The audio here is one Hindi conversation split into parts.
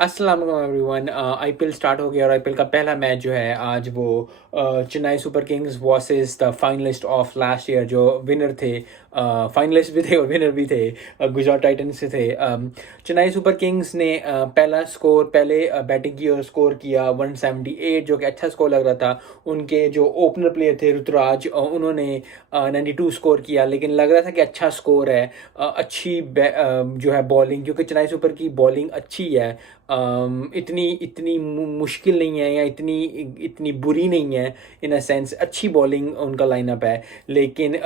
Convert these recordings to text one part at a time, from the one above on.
अस्सलाम वालेकुम एवरीवन। आईपीएल स्टार्ट हो गया और आईपीएल का पहला मैच जो है आज वो Chennai super Kings versus the finalist of last year जो विनर थे। फाइनलिस्ट भी थे और विनर भी थे। गुजरात टाइटंस से थे। चेन्नई सुपर किंग्स ने पहला स्कोर पहले बैटिंग की और स्कोर किया 178 जो कि अच्छा स्कोर लग रहा था। उनके जो ओपनर प्लेयर थे ऋतुराज उन्होंने 92 स्कोर किया, लेकिन लग रहा था कि अच्छा स्कोर है। जो है बॉलिंग, क्योंकि चेन्नई सुपर की बॉलिंग अच्छी है। इतनी इतनी मुश्किल नहीं है या इतनी इतनी बुरी नहीं है। इन अ सेंस अच्छी बॉलिंग उनका लाइनअप है। लेकिन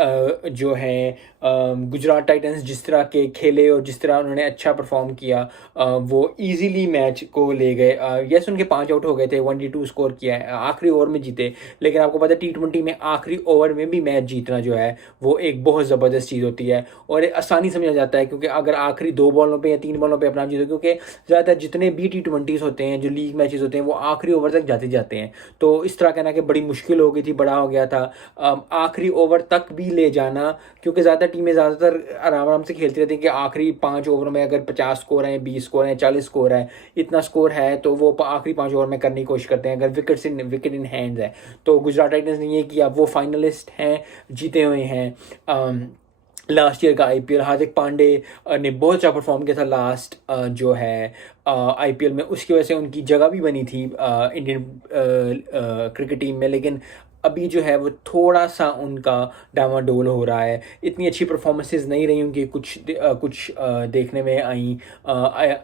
जो है गुजरात टाइटंस जिस तरह के खेले और जिस तरह उन्होंने अच्छा परफॉर्म किया, वो इजीली मैच को ले गए। यस, उनके 5 आउट हो गए थे, 1-2 स्कोर किया है, आखिरी ओवर में जीते। लेकिन आपको पता है T20 में आखिरी ओवर में भी मैच जीतना जो है वो एक बहुत ज़बरदस्त चीज़ होती है और आसानी समझा जाता है। क्योंकि अगर आखिरी 2 बॉलों पे या 3 बॉलों पे अपना जीतो, क्योंकि ज़्यादातर जितने भी T20s होते हैं, जो लीग मैचेस होते हैं, वो आखिरी ओवर तक जाते जाते हैं। तो इस तरह कहना कि बड़ी मुश्किल हो गई थी, बड़ा हो गया था आखिरी ओवर तक भी ले जाना। क्योंकि ज़्यादातर टीमें ज़्यादातर आराम आराम से खेलती रहती हैं कि आखिरी 5 ओवर में अगर 50 स्कोर हैं, 20 स्कोर हैं, 40 स्कोर है, इतना स्कोर है तो वो आखिरी 5 ओवर में करने की कोशिश करते हैं अगर विकेट इन हैंड्स है। तो गुजरात टाइटंस ने ये किया, वो फाइनलिस्ट हैं, जीते हुए हैं। लास्ट ईयर का आईपीएल हार्दिक पांडे ने बहुत अच्छा परफॉर्म किया था लास्ट जो है आईपीएल में। उसकी वजह से उनकी जगह भी बनी थी इंडियन क्रिकेट टीम में। लेकिन अभी जो है वो थोड़ा सा उनका डामाडोल हो रहा है। इतनी अच्छी परफॉर्मेंसेज नहीं रही उनकी, कुछ देखने में आई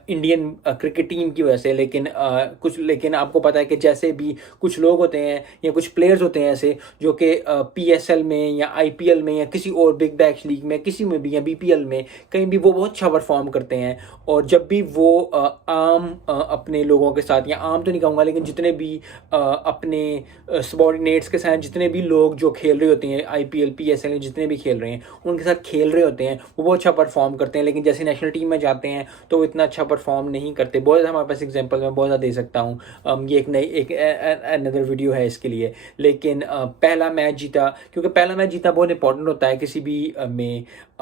इंडियन क्रिकेट टीम की वजह से। लेकिन आपको पता है कि जैसे भी कुछ लोग होते हैं या कुछ प्लेयर्स होते हैं ऐसे जो कि पीएसएल में या आईपीएल में या किसी और बिग बैश लीग में, किसी में भी, या बीपीएल में कहीं भी वो बहुत अच्छा परफॉर्म करते हैं। और जब भी वो अपने लोगों के साथ, या आम तो नहीं कहूँगा, लेकिन जितने भी अपने सबॉर्डिनेट्स के साथ, जितने भी लोग जो खेल रहे होते हैं आईपीएल पीएसएल में, जितने भी खेल रहे हैं उनके साथ खेल रहे होते हैं, वो बहुत अच्छा परफॉर्म करते हैं। लेकिन जैसे नेशनल टीम में जाते हैं तो वो इतना अच्छा परफॉर्म नहीं करते। बहुत ज़्यादा हमारे पास एग्जांपल मैं बहुत ज़्यादा दे सकता हूँ। ये एक अनदर वीडियो है इसके लिए। लेकिन पहला मैच जीता, क्योंकि पहला मैच जीतना बहुत इंपॉर्टेंट होता है किसी भी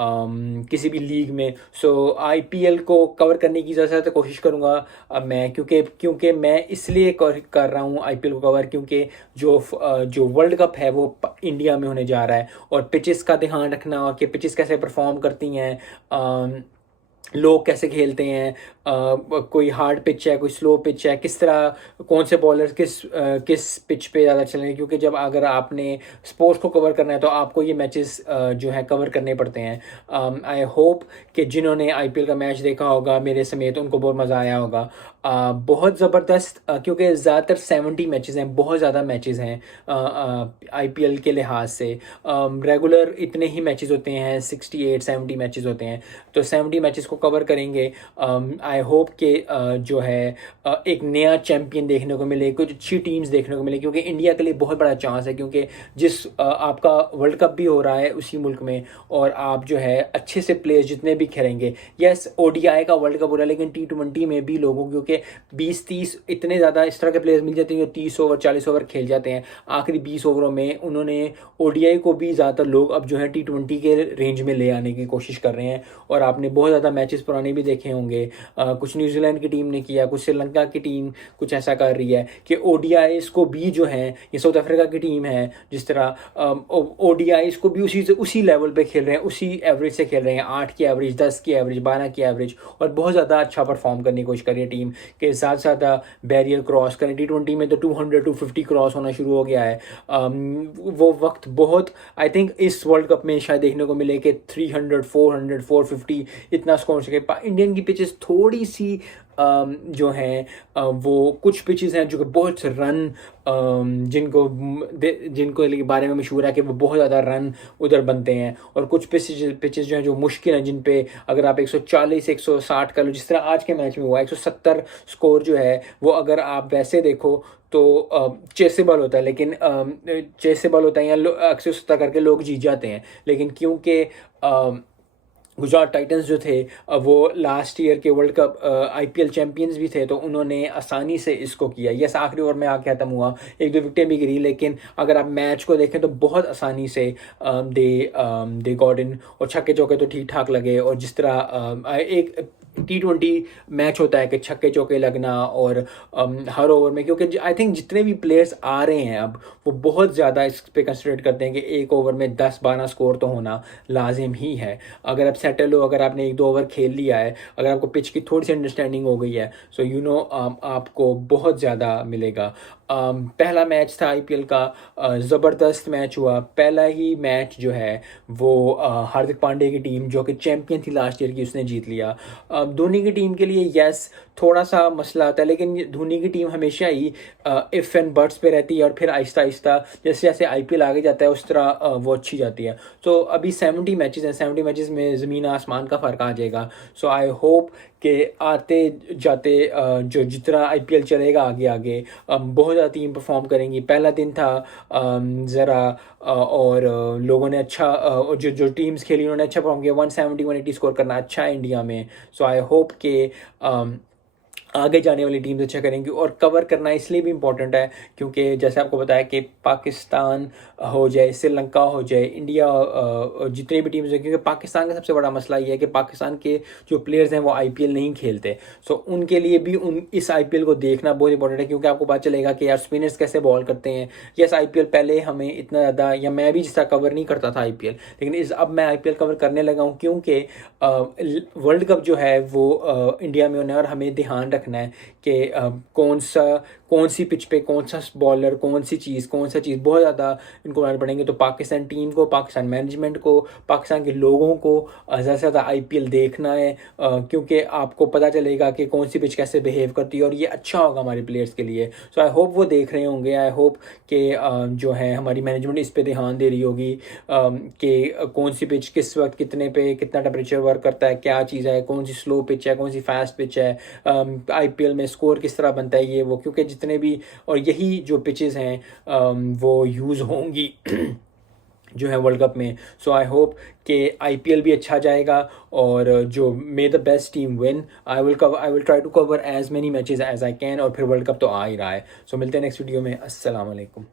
किसी भी लीग में। सो आईपीएल को कवर करने की ज़्यादा कोशिश करूँगा मैं, क्योंकि मैं इसलिए कर रहा हूँ आईपीएल को कवर, क्योंकि जो वर्ल्ड कप है वो इंडिया में होने जा रहा है। और पिचेस का ध्यान रखना और कि पिचेस कैसे परफॉर्म करती हैं, लोग कैसे खेलते हैं, कोई हार्ड पिच है, कोई स्लो पिच है, किस तरह कौन से बॉलर्स किस पिच पे ज़्यादा चलेंगे। क्योंकि जब अगर आपने स्पोर्ट्स को कवर करना है तो आपको ये मैचेस जो है कवर करने पड़ते हैं। आई होप कि जिन्होंने आईपीएल का मैच देखा होगा मेरे समेत, उनको बहुत मज़ा आया होगा। बहुत ज़बरदस्त, क्योंकि ज़्यादातर 70 मैचेस हैं, बहुत ज़्यादा मैचेस हैं आईपीएल के लिहाज से। रेगुलर इतने ही मैचेस होते हैं, 68-70 मैचेस होते हैं। तो 70 मैचेस को कवर करेंगे। आई होप कि जो है एक नया चैम्पियन देखने को मिले, कुछ अच्छी टीम्स देखने को मिले, क्योंकि इंडिया के लिए बहुत बड़ा चांस है। क्योंकि जिस आपका वर्ल्ड कप भी हो रहा है उसी मुल्क में, और आप जो है अच्छे से प्लेयर्स जितने भी खेलेंगे, यस ओडीआई का वर्ल्ड कप हो रहा है, लेकिन T20 में भी लोगों, क्योंकि 20-30 इतने ज़्यादा इस तरह के प्लेयर्स मिल जाते हैं जो 30 ओवर 40 ओवर खेल जाते हैं। आखिरी 20 ओवरों में उन्होंने ओडीआई को भी ज़्यादातर लोग अब जो है T20 के रेंज में ले आने की कोशिश कर रहे हैं। और आपने बहुत ज़्यादा मैचेस पुराने भी देखे होंगे। कुछ न्यूजीलैंड की टीम ने किया, कुछ श्रीलंका की टीम कुछ ऐसा कर रही है कि ओडीआईस को भी जो है, ये साउथ अफ्रीका की टीम है जिस तरह ओडीआईस को भी उसी लेवल पे खेल रहे हैं, उसी एवरेज से खेल रहे हैं, 8 की एवरेज, 10 की एवरेज, 12 की एवरेज, और बहुत ज़्यादा अच्छा परफॉर्म करने की कोशिश कर रही है टीम के साथ साथ बैरियर क्रॉस करें। T20 में तो 200-250 क्रॉस होना शुरू हो गया है। वो वक्त बहुत, आई थिंक इस वर्ल्ड कप में शायद देखने को मिले कि 300, 400, 450 इतना स्कोर सके। इंडियन की पिचेस थोड़ी सी जो हैं वो कुछ पिचेस हैं जो कि बहुत से रन, जिनको के बारे में मशहूर है कि वो बहुत ज़्यादा रन उधर बनते हैं। और कुछ पिचेस जो हैं जो मुश्किल हैं, जिन पे अगर आप 140 160 कर लो, जिस तरह आज के मैच में हुआ 170 स्कोर जो है वो, अगर आप वैसे देखो तो चेसेबल होता है। लेकिन चेसेबल होता है या 170 करके लोग जीत जाते हैं। लेकिन क्योंकि गुजरात टाइटंस जो थे वो लास्ट ईयर के वर्ल्ड कप आईपीएल चैंपियंस भी थे, तो उन्होंने आसानी से इसको किया। यस, आखिरी ओवर में आके ख़त्म हुआ, 1-2 विकेटें भी गिरी, लेकिन अगर आप मैच को देखें तो बहुत आसानी से दे गॉट इन। और छक्के चौके तो ठीक ठाक लगे। और जिस तरह एक T20 मैच होता है कि छक्के चौके लगना और हर ओवर में, क्योंकि आई थिंक जितने भी प्लेयर्स आ रहे हैं अब वो बहुत ज़्यादा इस पे कंसंट्रेट करते हैं कि एक ओवर में 10-12 स्कोर तो होना लाजिम ही है। अगर आप सेटल हो, अगर आपने 1-2 ओवर खेल लिया है, अगर आपको पिच की थोड़ी सी अंडरस्टैंडिंग हो गई है, सो यू नो आपको बहुत ज़्यादा मिलेगा। पहला मैच था आईपीएल का, ज़बरदस्त मैच हुआ। पहला ही मैच जो है वो हार्दिक पांड्या की टीम जो कि चैंपियन थी लास्ट ईयर की, उसने जीत लिया। धोनी की टीम के लिए यस थोड़ा सा मसला आता है, लेकिन धोनी की टीम हमेशा ही इफ़ एंड बट्स पे रहती है और फिर आहिस्ता आहिस्ता जैसे जैसे आईपीएल आगे जाता है उस तरह वो अच्छी जाती है। तो अभी 70 मैचेस हैं, 70 मैचेस में ज़मीन आसमान का फ़र्क आ जाएगा। सो आई होप कि आते जाते जो जितना आईपीएल चलेगा आगे आगे बहुत ज़्यादा टीम परफॉर्म करेंगी। पहला दिन था ज़रा और लोगों ने अच्छा जो जो टीम्स खेली उन्होंने अच्छा परफॉर्म किया। 170 180 स्कोर करना अच्छा है इंडिया में। सो आई होप के आगे जाने वाली टीम्स अच्छा करेंगी। और कवर करना इसलिए भी इम्पोर्टेंट है क्योंकि जैसे आपको बताया कि पाकिस्तान हो जाए, श्रीलंका हो जाए, इंडिया, जितनी भी टीम्स हैं, क्योंकि पाकिस्तान का सबसे बड़ा मसला ये है कि पाकिस्तान के जो प्लेयर्स हैं वो आईपीएल नहीं खेलते। सो उनके लिए भी इस आईपीएल को देखना बहुत इंपॉर्टेंट है, क्योंकि आपको पता चलेगा कि यार स्पिनर्स कैसे बॉल करते हैं। यस आईपीएल पहले हमें इतना ज़्यादा, या मैं भी जिस तरह कवर नहीं करता था आईपीएल, लेकिन अब मैं आईपीएल कवर करने लगा हूँ क्योंकि वर्ल्ड कप जो है वो इंडिया में होना है और हमें ध्यान रखना है कि कौन सी पिच पे कौन सा बॉलर, कौन सा चीज़ बहुत ज़्यादा इनको बनाने पड़ेंगे। तो पाकिस्तान टीम को, पाकिस्तान मैनेजमेंट को, पाकिस्तान के लोगों को ज़्यादा से ज़्यादा आईपीएल देखना है, क्योंकि आपको पता चलेगा कि कौन सी पिच कैसे बिहेव करती है और ये अच्छा होगा हमारे प्लेयर्स के लिए। सो आई होप वो देख रहे होंगे। आई होप कि जो है हमारी मैनेजमेंट इस पे ध्यान दे रही होगी कि कौन सी पिच किस वक्त कितने पे कितना टेम्परेचर वर्क करता है, क्या चीज़ है, कौन सी स्लो पिच है, कौन सी फास्ट पिच है, आईपीएल में स्कोर किस तरह बनता है, ये वो, क्योंकि जितने भी और यही जो पिचेस हैं वो यूज़ होंगी जो है वर्ल्ड कप में। सो आई होप कि आईपीएल भी अच्छा जाएगा और जो may the best team win. I will try to cover as many matches as I can, और फिर वर्ल्ड कप तो आ ही रहा है। सो मिलते हैं नेक्स्ट वीडियो में। अस्सलाम वालेकुम।